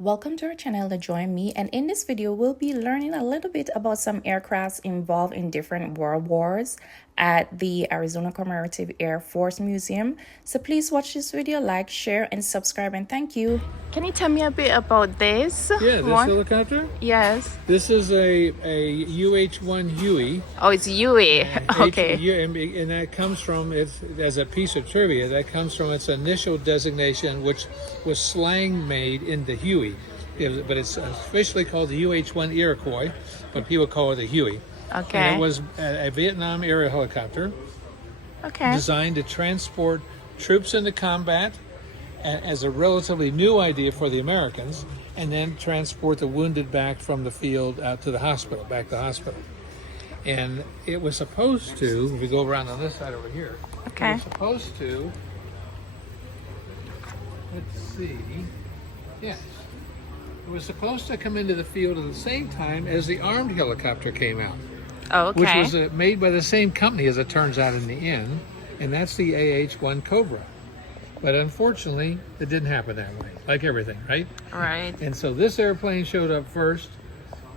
Welcome to our channel to join me, and in this video we'll be learning a little bit about some aircrafts involved in different world wars at the Arizona Commemorative Air Force Museum. So please watch this video, like, share, and subscribe, and thank you. Can you tell me a bit about this? Yeah, this helicopter? Yes. This is a UH-1 Huey. Oh, it's Huey. Okay. And that comes from, as a piece of trivia, that comes from its initial designation, which was slang made into Huey. But it's officially called the UH-1 Iroquois, but people call it the Huey. Okay. And it was a Vietnam era helicopter. Okay. Designed to transport troops into combat as a relatively new idea for the Americans, and then transport the wounded back from the field out to the hospital, back to the hospital. And it was supposed to, if we go around on this side over here, Okay. it was supposed to, let's see, yes, it was supposed to come into the field at the same time as the armed helicopter came out. Oh, okay. Which was made by the same company, as it turns out, in the end, and that's the AH-1 Cobra. But unfortunately, it didn't happen that way, like everything, right? Right. And so this airplane showed up first.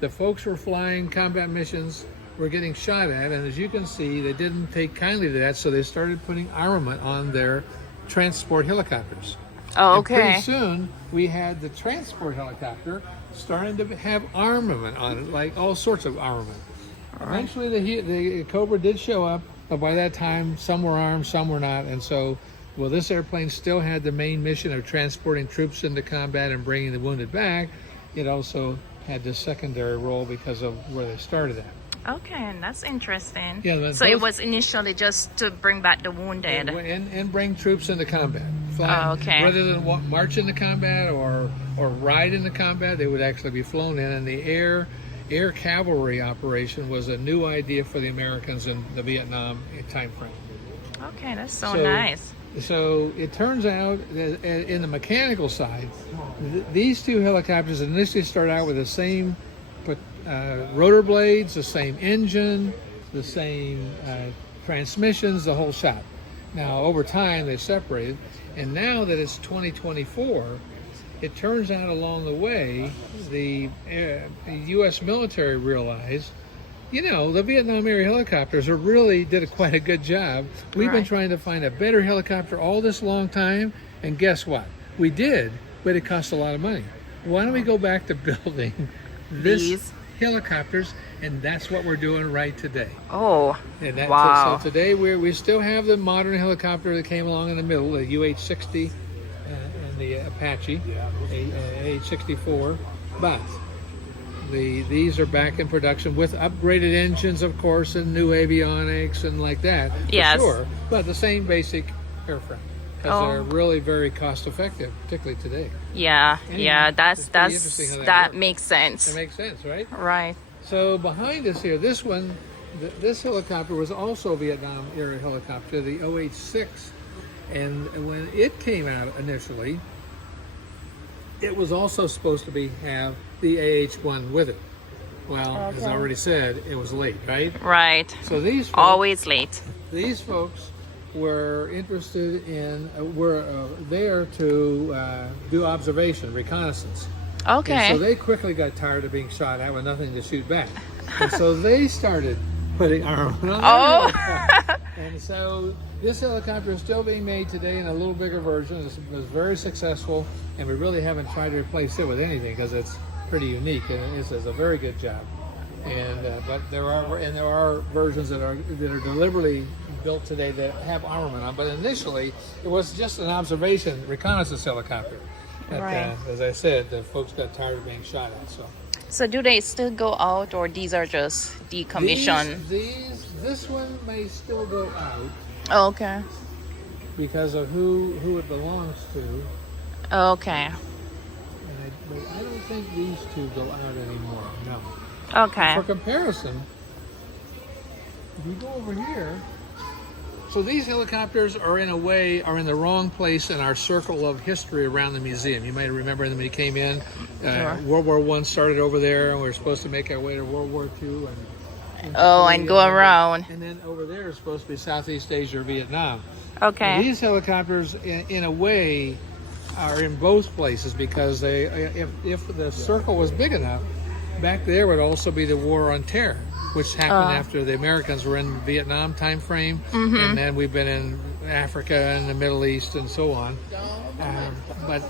The folks were flying combat missions, were getting shot at, and as you can see, they didn't take kindly to that, so they started putting armament on their transport helicopters. Oh, And okay. pretty soon, we had the transport helicopter starting to have armament on it, like all sorts of armament. Eventually, the Cobra did show up, but by that time, some were armed, some were not, and so, well, this airplane still had the main mission of transporting troops into combat and bringing the wounded back. It also had this secondary role because of where they started at. Okay, and that's interesting. Yeah, so it was initially just to bring back the wounded. And bring troops into combat. Fly, Oh, okay. Rather than march into combat or ride into combat, they would actually be flown in. And the air cavalry operation was a new idea for the Americans in the Vietnam time frame. Okay, that's so nice. So it turns out that in the mechanical side, these two helicopters initially start out with the same rotor blades, the same engine, the same transmissions, the whole shop. Now, over time, they separated, and now that it's 2024, it turns out along the way, the U.S. military realized, the Vietnam era helicopters did quite a good job. We've been trying to find a better helicopter all this long time, and guess what? We did, but it cost a lot of money. Why don't we go back to building these helicopters, and that's what we're doing right today. Oh, And wow. So today we still have the modern helicopter that came along in the middle, the UH-60 and the Apache, AH-64, but these are back in production with upgraded engines, of course, and new avionics and like that. Yes. For sure, but the same basic airframe. Because they're really very cost effective, particularly today. Yeah, Anyway, yeah, that works. makes sense. That makes sense, right? Right. So behind us here, this helicopter was also a Vietnam era helicopter, the OH-6, and when it came out initially, it was also supposed to have the AH-1 with it. Well, as I already said, it was late, right? Right. So these folks, Always late. These folks were interested in, were there to do observation, reconnaissance. Okay. And so they quickly got tired of being shot at with nothing to shoot back. And so they started putting armament on their helicopter. And so this helicopter is still being made today in a little bigger version. It was very successful, and we really haven't tried to replace it with anything because it's pretty unique, and it does a very good job. And but there are versions that are deliberately built today that have armament on. But initially, it was just an observation reconnaissance helicopter. That, as I said, the folks got tired of being shot at. So do they still go out, or these are just decommissioned? This one may still go out. Oh, okay. Because of who it belongs to. Okay. But I don't think these two go out anymore. No. Okay. For comparison, if you go over here, so these helicopters are in the wrong place in our circle of history around the museum. You might remember them when you came in. Sure. World War I started over there, and we were supposed to make our way to World War II. And go around. And then over there is supposed to be Southeast Asia or Vietnam. Okay. These helicopters, in a way, are in both places because they, if the circle was big enough, back there would also be the War on Terror, which happened after the Americans were in Vietnam time frame, and then we've been in Africa and the Middle East and so on. But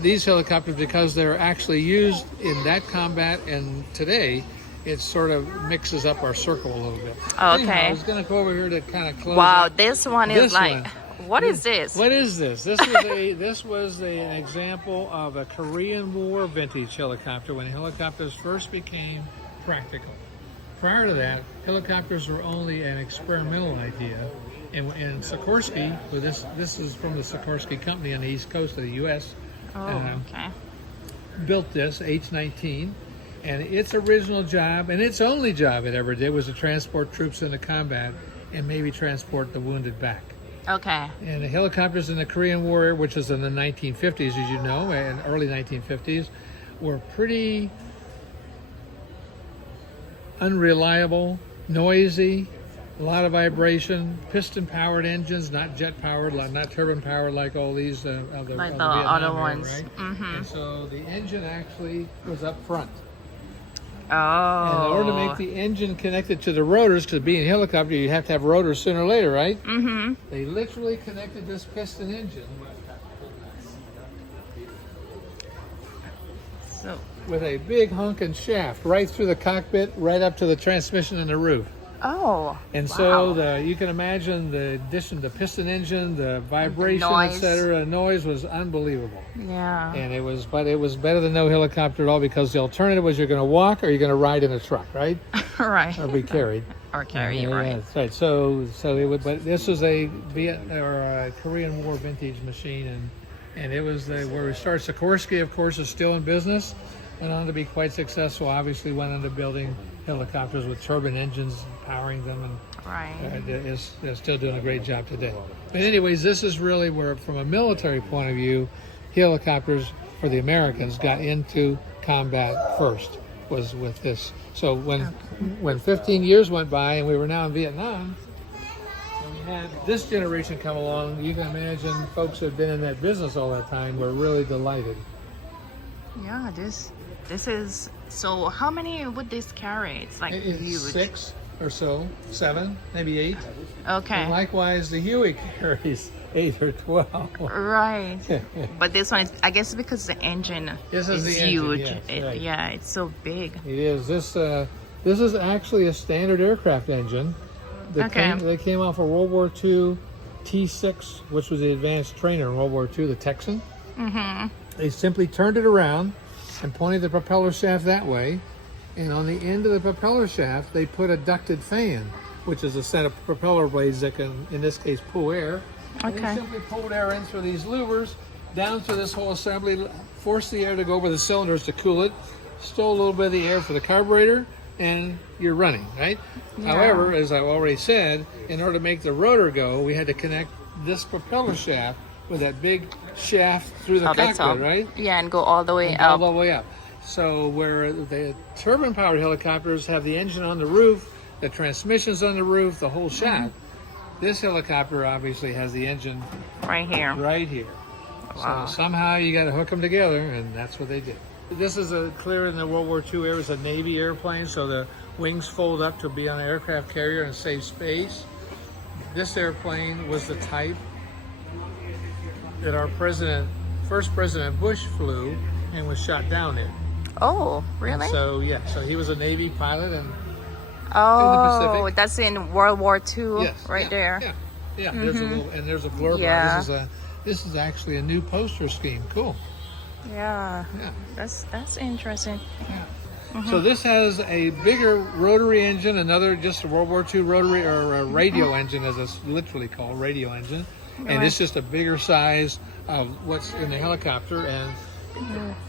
these helicopters, because they're actually used in that combat and today, it sort of mixes up our circle a little bit. Okay. Anyhow, I was going to go over here to kind of close. Wow, up. this one is like, what is this? What is this? This was an example of a Korean War vintage helicopter when helicopters first became practical. Prior to that, helicopters were only an experimental idea. And Sikorsky, well, this is from the Sikorsky company on the east coast of the U.S. Built this H-19, and its original job and its only job it ever did was to transport troops into combat and maybe transport the wounded back. Okay. And the helicopters in the Korean War, which was in the 1950s, as you know, and early 1950s, were pretty unreliable, noisy, a lot of vibration, piston-powered engines, not jet-powered, not turbine-powered like all these other other ones. Right? And so the engine actually was up front. Oh. And in order to make the engine connected to the rotors, because being a helicopter, you have to have rotors sooner or later, right? They literally connected this piston engine with a big honking shaft right through the cockpit, right up to the transmission and the roof. Oh. And so you can imagine the addition, the piston engine, the vibration, etc. The noise was unbelievable. Yeah. And it was better than no helicopter at all, because the alternative was you're going to walk or you're going to ride in a truck, right? Right. Or be carried. Or carry, right. Yeah, that's right. So it would, but this was a Korean War vintage machine, and it was where we started. Sikorsky, of course, is still in business. Went on to be quite successful. Obviously, went on to building helicopters with turbine engines powering them, and they're still doing a great job today. But anyways, this is really where, from a military point of view, helicopters for the Americans got into combat first, was with this. So when 15 years went by and we were now in Vietnam, and we had this generation come along, you can imagine folks who had been in that business all that time were really delighted. Yeah, this is, so how many would this carry? It's like huge. 6 or so, 7, maybe 8. Okay. And likewise, the Huey carries 8 or 12. Right. But this one is, I guess, because the engine is huge. Engine, yes, right. Yeah, it's so big. It is. This is actually a standard aircraft engine. They came off of World War II T6, which was the advanced trainer in World War II, the Texan. They simply turned it around and pointed the propeller shaft that way, and on the end of the propeller shaft they put a ducted fan, which is a set of propeller blades that can, in this case, pull air. And they simply pulled air in through these louvers, down through this whole assembly, forced the air to go over the cylinders to cool it, stole a little bit of the air for the carburetor, and you're running, right? Yeah. However, as I've already said, in order to make the rotor go, we had to connect this propeller shaft with that big shaft through the cockpit, right? Yeah, and go all the way up. All the way up. So where the turbine-powered helicopters have the engine on the roof, the transmission's on the roof, the whole shaft, this helicopter obviously has the engine right here. Right here. Wow. So somehow you got to hook them together, and that's what they did. This is clear in the World War II era. It was a Navy airplane, so the wings fold up to be on an aircraft carrier and save space. This airplane was the type that our first President Bush flew and was shot down in. Oh, really? And so he was a Navy pilot and in the Pacific. Oh, that's in World War II, there. Yeah. There's a blurb. Yeah. This is actually a new poster scheme. Cool. Yeah. That's interesting. Yeah. So this has a bigger rotary engine, another just a World War II rotary or a radio engine, as it's literally called, radio engine. And it's just a bigger size of what's in the helicopter. And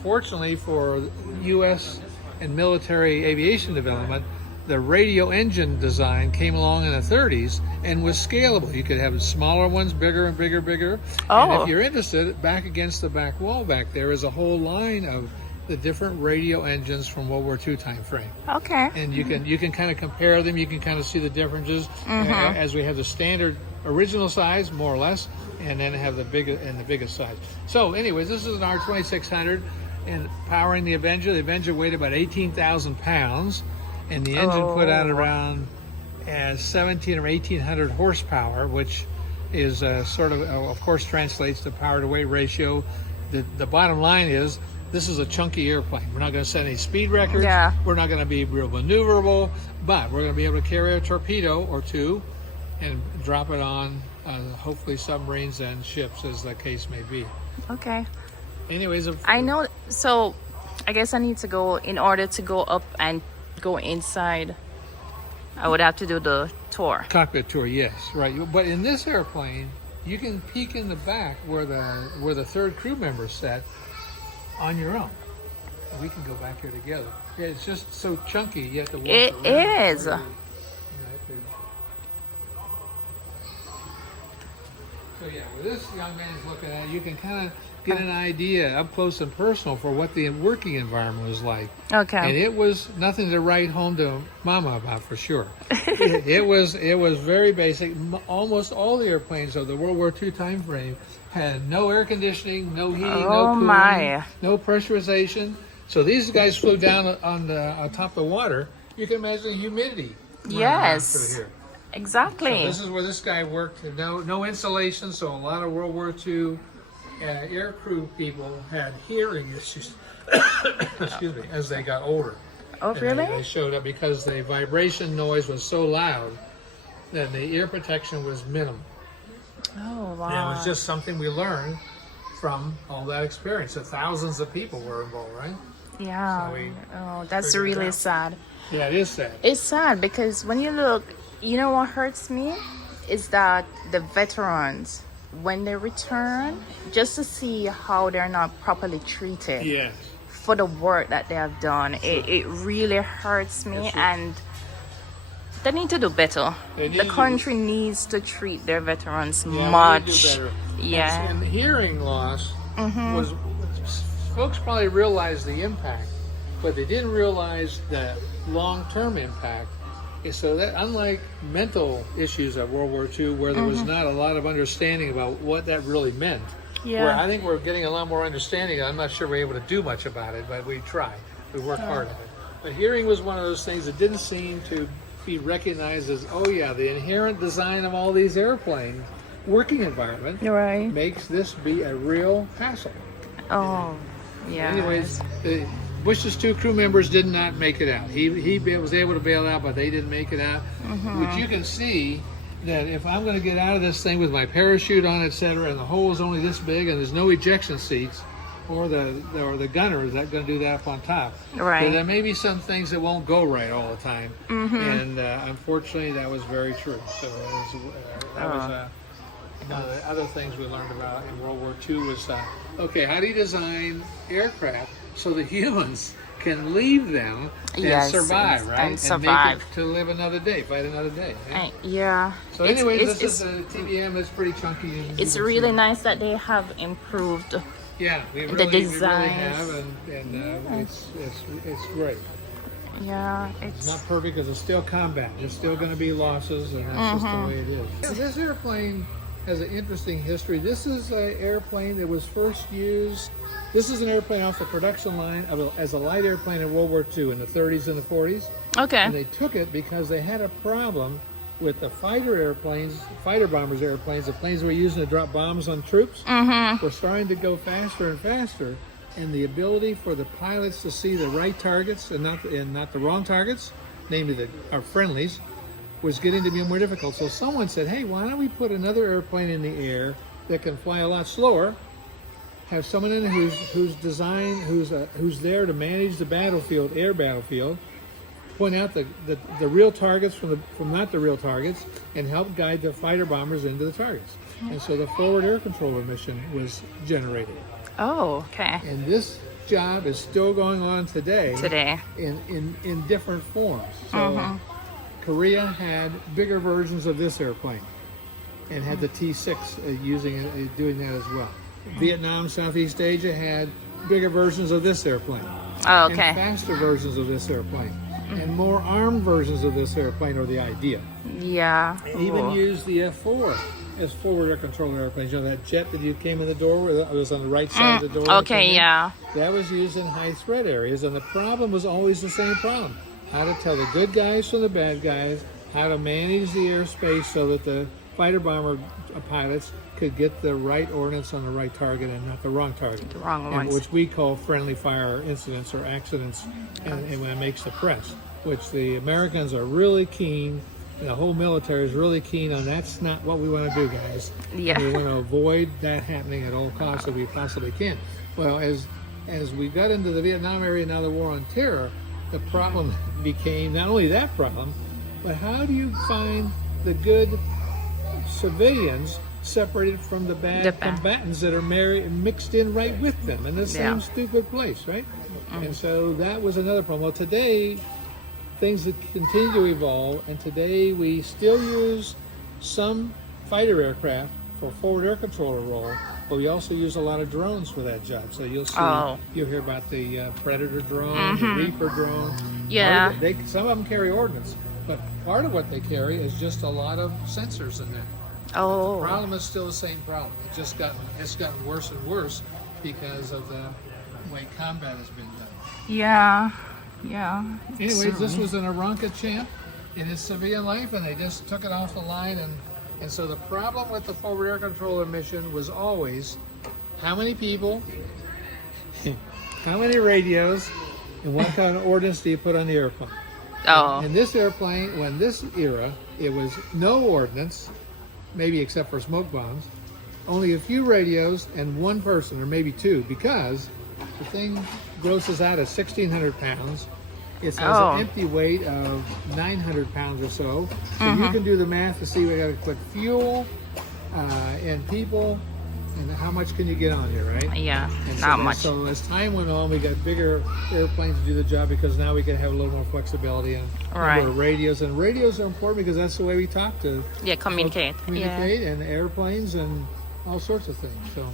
fortunately for U.S. and military aviation development, the radio engine design came along in the 30s and was scalable. You could have smaller ones, bigger and bigger. And if you're interested, back against the back wall back there is a whole line of the different radio engines from World War II time frame. Okay. And you can kind of compare them. You can kind of see the differences as we have the standard original size, more or less, and then have the biggest size. So, anyways, this is an R2600 and powering the Avenger. The Avenger weighed about 18,000 pounds, and the engine put out around 17 or 1800 horsepower, which is of course, translates to power to weight ratio. The bottom line is, this is a chunky airplane. We're not going to set any speed records. Yeah. We're not going to be real maneuverable, but we're going to be able to carry a torpedo or two and drop it on hopefully submarines and ships, as the case may be. Okay. Anyways, I know. So I guess I need to go, in order to go up and go inside, I would have to do the tour. Cockpit tour, yes, right. But in this airplane, you can peek in the back where the third crew member sat on your own. We can go back here together. Yeah, it's just so chunky. You have to walk around. It is. So yeah, with this young man's looking at, you can kind of get an idea up close and personal for what the working environment was like. Okay. And it was nothing to write home to Mama about, for sure. it was very basic. Almost all the airplanes of the World War II time frame had no air conditioning, no heating, no cooling, no pressurization. So these guys flew down on top of the water. You can imagine the humidity. Yes. Through here. Exactly. So this is where this guy worked. No insulation, so a lot of World War II air crew people had hearing issues. Excuse me, as they got older. Oh, really? They showed up because the vibration noise was so loud that the ear protection was minimal. Oh, wow. And it was just something we learned from all that experience. So thousands of people were involved, right? Yeah. So that's really sad. Yeah, it is sad. It's sad because when you look, you know what hurts me is that the veterans, when they return, just to see how they're not properly treated. Yes. For the work that they have done, it really hurts me, and they need to do better. The country needs to treat their veterans much. Yeah. And the hearing loss was, folks probably realized the impact, but they didn't realize the long-term impact. So that, unlike mental issues of World War II, where there was not a lot of understanding about what that really meant, where I think we're getting a lot more understanding. I'm not sure we're able to do much about it, but we try. We work hard at it. But hearing was one of those things that didn't seem to be recognized as, the inherent design of all these airplanes, working environment, makes this be a real hassle. Oh, yeah. Anyways, Bush's two crew members did not make it out. He was able to bail out, but they didn't make it out. Which you can see that if I'm going to get out of this thing with my parachute on, etc., and the hole is only this big, and there's no ejection seats, or the gunner is that going to do that up on top. Right. So there may be some things that won't go right all the time, and unfortunately, that was very true. So that was one of the other things we learned about in World War II was, how do you design aircraft so the humans can leave them and survive, right? And survive. Make it to live another day, fight another day. Right? Yeah. So anyways, this is a TBM that's pretty chunky. It's really nice that they have improved we the really design. have, and it's great. Yeah, it's not perfect because it's still combat. There's still going to be losses, and that's just the way it is. Yeah, this airplane has an interesting history. This is an airplane that was first used. This is an airplane off the production line as a light airplane in World War II in the 30s and the 40s. Okay. And they took it because they had a problem with the fighter bombers airplanes, the planes we're using to drop bombs on troops, were starting to go faster and faster, and the ability for the pilots to see the right targets and not the wrong targets, namely our friendlies, was getting to be more difficult. So someone said, hey, why don't we put another airplane in the air that can fly a lot slower, have someone in who's there to manage the battlefield, air battlefield, point out the real targets from not the real targets, and help guide the fighter bombers into the targets. And so the forward air controller mission was generated. Oh, okay. And this job is still going on today. In different forms. So Korea had bigger versions of this airplane and had the T6 doing that as well. Vietnam, Southeast Asia had bigger versions of this airplane. Oh, And okay. faster versions of this airplane. And more armed versions of this airplane are the idea. Yeah. And even Ooh. use the F4 as forward air control airplanes. You know that jet that you came in the door with? It was on the right side of the door. Okay, yeah. That was used in high threat areas, and the problem was always the same problem. How to tell the good guys from the bad guys, how to manage the airspace so that the fighter bomber pilots could get the right ordnance on the right target and not the wrong target. The wrong And ones. which we call friendly fire incidents or accidents, and when it makes the press, which the Americans are really keen, and the whole military is really keen on. That's not what we want to do, guys. Yeah. We want to avoid that happening at all costs if we possibly can. Well, as we got into the Vietnam area, now the war on terror, the problem became not only that problem, but how do you find the good civilians separated from the bad combatants that are mixed in right with them in the same stupid place, right? And so that was another problem. Well, today things that continue to evolve, and today we still use some fighter aircraft for forward air controller role, but we also use a lot of drones for that job. So you'll see, you'll hear about the Predator drone, the Reaper drone. Yeah. Some of them carry ordnance, but part of what they carry is just a lot of sensors in there. Oh. The problem is still the same problem. It's gotten worse and worse because of the way combat has been done. Yeah. Yeah. Anyways, this was an Aranca champ in his civilian life, and they just took it off the line. And so the problem with the forward air controller mission was always how many people, how many radios, and what kind of ordnance do you put on the airplane? Oh. In this airplane, when this era, it was no ordnance, maybe except for smoke bombs, only a few radios and one person, or maybe two, because the thing grosses out at 1,600 pounds. It has an empty weight of 900 pounds or so. So you can do the math to see we got to put fuel and people, and how much can you get on here, right? Yeah, And not so, much. So as time went on, we got bigger airplanes to do the job because now we can have a little more flexibility and number of radios. And radios are important because that's the way we talk to communicate. and airplanes and all sorts of things. So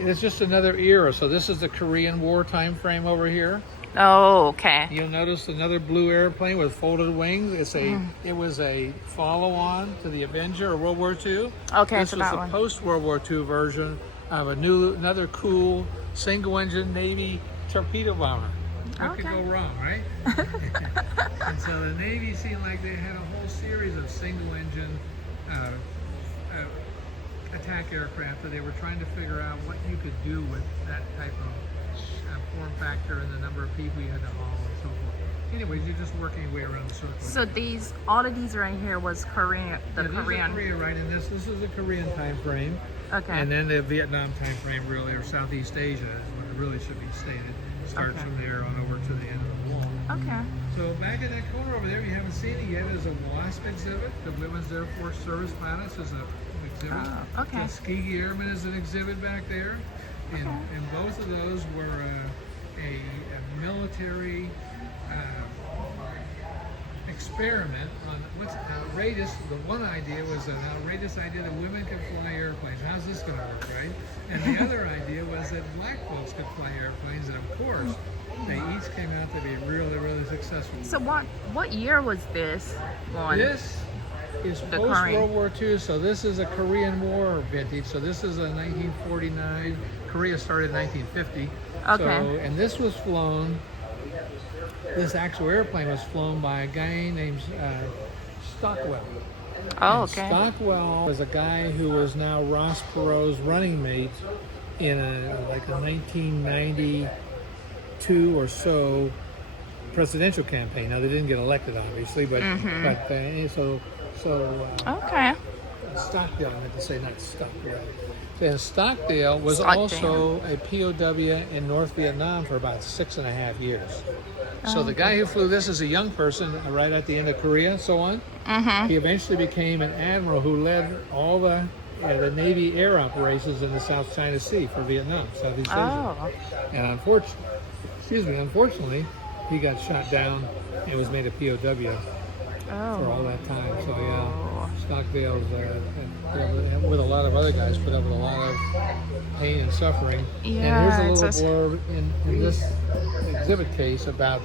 it's just another era. So this is the Korean War time frame over here. Oh, okay. You'll notice another blue airplane with folded wings. It was a follow-on to the Avenger or World War II. Okay, this so was that the one. post-World War II version of another cool single-engine Navy torpedo bomber. What could go wrong, right? And so the Navy seemed like they had a whole series of single-engine attack aircraft that they were trying to figure out what you could do with that type of form factor and the number of people you had to haul and so forth. Anyways, you're just working your way around the circle. So all of these right here was Korean, This is Korea, right? And this is the Korean time frame. Okay. And then the Vietnam time frame, really, or Southeast Asia is what it really should be stated. Starts from there on over to the end of the wall. Okay. So back in that corner over there, you haven't seen it yet, is a WASP exhibit. The Women's Air Force Service Pilots is an exhibit. Oh, okay. The Tuskegee Airmen is an exhibit back there. And both of those were a military experiment on what's outrageous. The one idea was an outrageous idea that women could fly airplanes. How's this going to work, right? And the other idea was that black folks could fly airplanes, and of course, they each came out to be really, really successful. So what year was this one? This is post-World War II, so this is a Korean War vintage. So this is a 1949. Korea started in 1950. Okay. So, and this was flown, this actual airplane was flown by a guy named Stockwell. Oh, okay. Stockwell was a guy who was now Ross Perot's running mate in a 1992 or so presidential campaign. Now they didn't get elected, obviously, but okay. Stockdale, I meant to say, not Stockwell. And Stockdale was also a POW in North Vietnam for about 6.5 years. So the guy who flew this as a young person, right at the end of Korea and so on, he eventually became an admiral who led all the Navy air operations in the South China Sea for Vietnam, Southeast Asia. And unfortunately, he got shot down and was made a POW for all that time. So yeah. Stockdale's, with a lot of other guys, put up with a lot of pain and suffering. Yeah, And here's a it's little blurb in this exhibit case about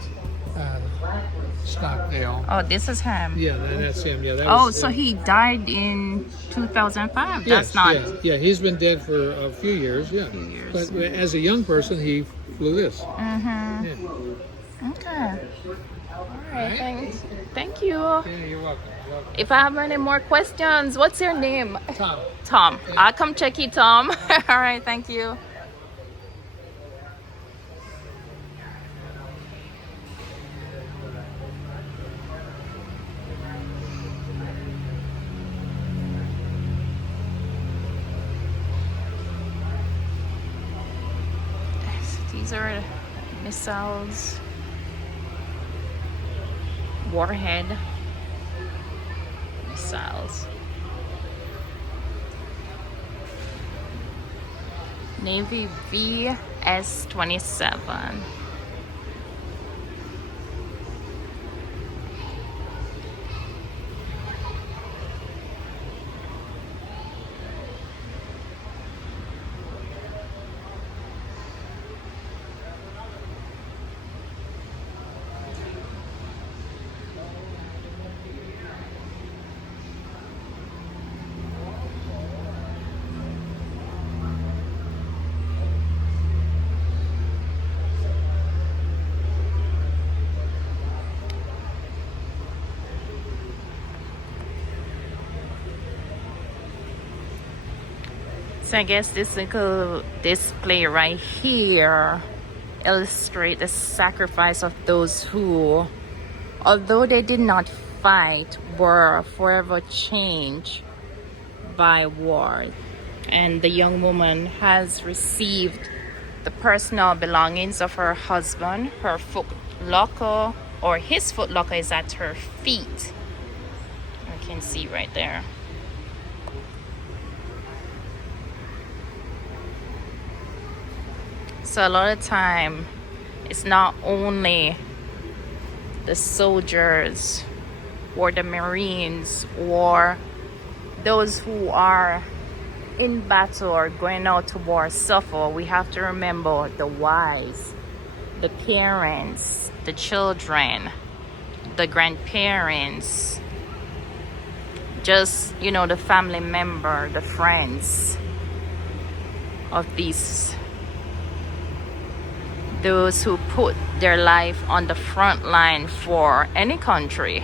Stockdale. Oh, this is him. Yeah, that's him. Yeah, that Oh, was so him. he died in 2005. Yes, That's not. yeah. He's been dead for a few years. Yeah, Few years. but as a young person, he flew this. Mm-hmm. Yeah. Okay. All right. Thanks. Thank you. Yeah, you're welcome. You're welcome. If I have any more questions, what's your name? Tom. Tom. I'll come check you, Tom. All right. Thank you. These are missiles, warhead missiles. Navy VS-27. So I guess this little display right here illustrates the sacrifice of those who, although they did not fight, were forever changed by war. And the young woman has received the personal belongings of her husband. Her foot locker, or his foot locker, is at her feet. You can see right there. So a lot of time, it's not only the soldiers or the Marines or those who are in battle or going out to war suffer. We have to remember the wives, the parents, the children, the grandparents, just, you know, the family member, the friends of those who put their life on the front line for any country.